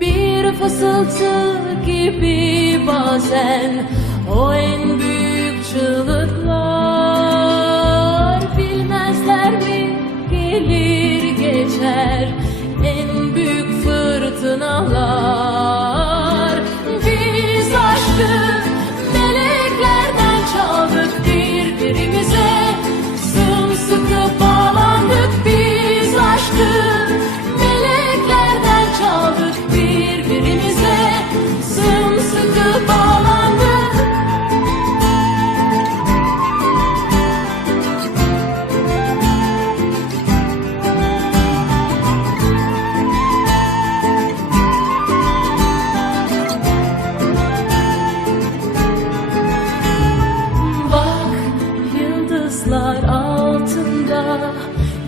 bir fısıltı gibi bazen. O en büyük çığlıklar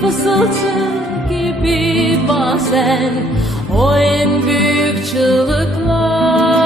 fısıltı gibi bazen. O en büyük çığlıklar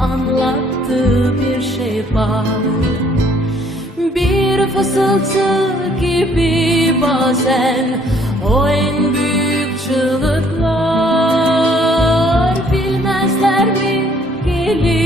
anlattığı bir şey var. Bir fısıltı gibi bazen o en büyük çığlıklar Bilmezler mi gelir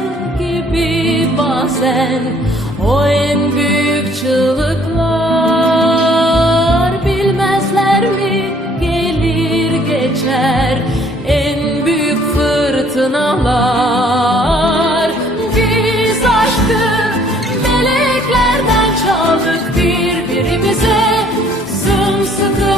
gibi bazen. O en büyük çığlıklar bilmezler mi? Gelir geçer en büyük fırtınalar. Biz aşkı meleklerden çaldık birbirimize. Sımsıkı